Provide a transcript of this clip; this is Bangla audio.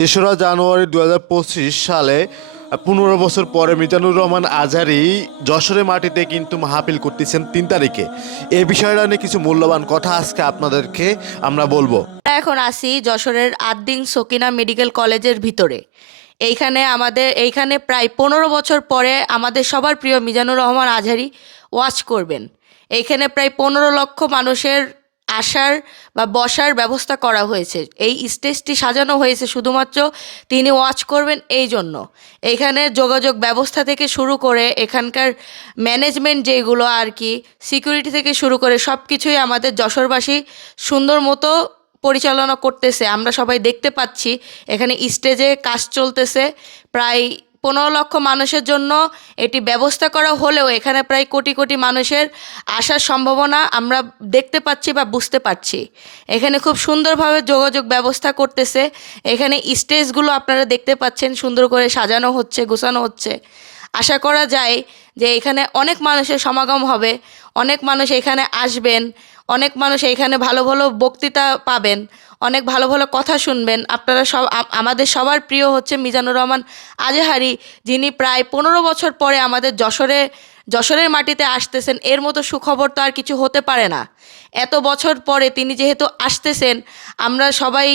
৩রা জানুয়ারি ২০২৫ সালে ১৫ বছর পরে মিজানুর রহমান আজহারি যশোরের মাটিতে কিন্তু মাহফিল করতেছেন ৩ তারিখে। এই বিষয়টা নিয়ে কিছু মূল্যবান কথা আজকে আপনাদেরকে আমরা বলবো। আমরা এখন আসি যশোরের আদ্দিন সকিনা মেডিকেল কলেজের ভিতরে। এইখানে প্রায় ১৫ বছর পরে আমাদের সবার প্রিয় মিজানুর রহমান আজহারি ওয়াচ করবেন। এইখানে প্রায় ১৫ লক্ষ মানুষের আসার বা বসার ব্যবস্থা করা হয়েছে। এই স্টেজটি সাজানো হয়েছে শুধুমাত্র তিনি ওয়াচ করবেন এই জন্য। এইখানে যোগাযোগ ব্যবস্থা থেকে শুরু করে এখানকার ম্যানেজমেন্ট যেগুলো আর কি, সিকিউরিটি থেকে শুরু করে সব কিছুই আমাদের যশোরবাসী সুন্দর মতো পরিচালনা করতেছে। আমরা সবাই দেখতে পাচ্ছি এখানে স্টেজে কাজ চলতেছে। প্রায় ১৫ লক্ষ মানুষের জন্য এটি ব্যবস্থা করা হলেও এখানে প্রায় কোটি কোটি মানুষের আসার সম্ভাবনা আমরা দেখতে পাচ্ছি বা বুঝতে পারছি। এখানে খুব সুন্দরভাবে যোগাযোগ ব্যবস্থা করতেছে। এখানে স্টেজগুলো আপনারা দেখতে পাচ্ছেন সুন্দর করে সাজানো হচ্ছে, গোছানো হচ্ছে। আশা করা যায় যে এখানে অনেক মানুষের সমাগম হবে, অনেক মানুষ এখানে আসবেন, অনেক মানুষ এখানে ভালো ভালো বক্তৃতা পাবেন, অনেক ভালো ভালো কথা শুনবেন। আপনারা সব আমাদের সবার প্রিয় হচ্ছে মিজানুর রহমান আজহারি, যিনি প্রায় ১৫ বছর পরে আমাদের যশোরের মাটিতে আসতেছেন। এর মতো সুখবর তো আর কিছু হতে পারে না। এত বছর পরে তিনি যেহেতু আসতেছেন, আমরা সবাই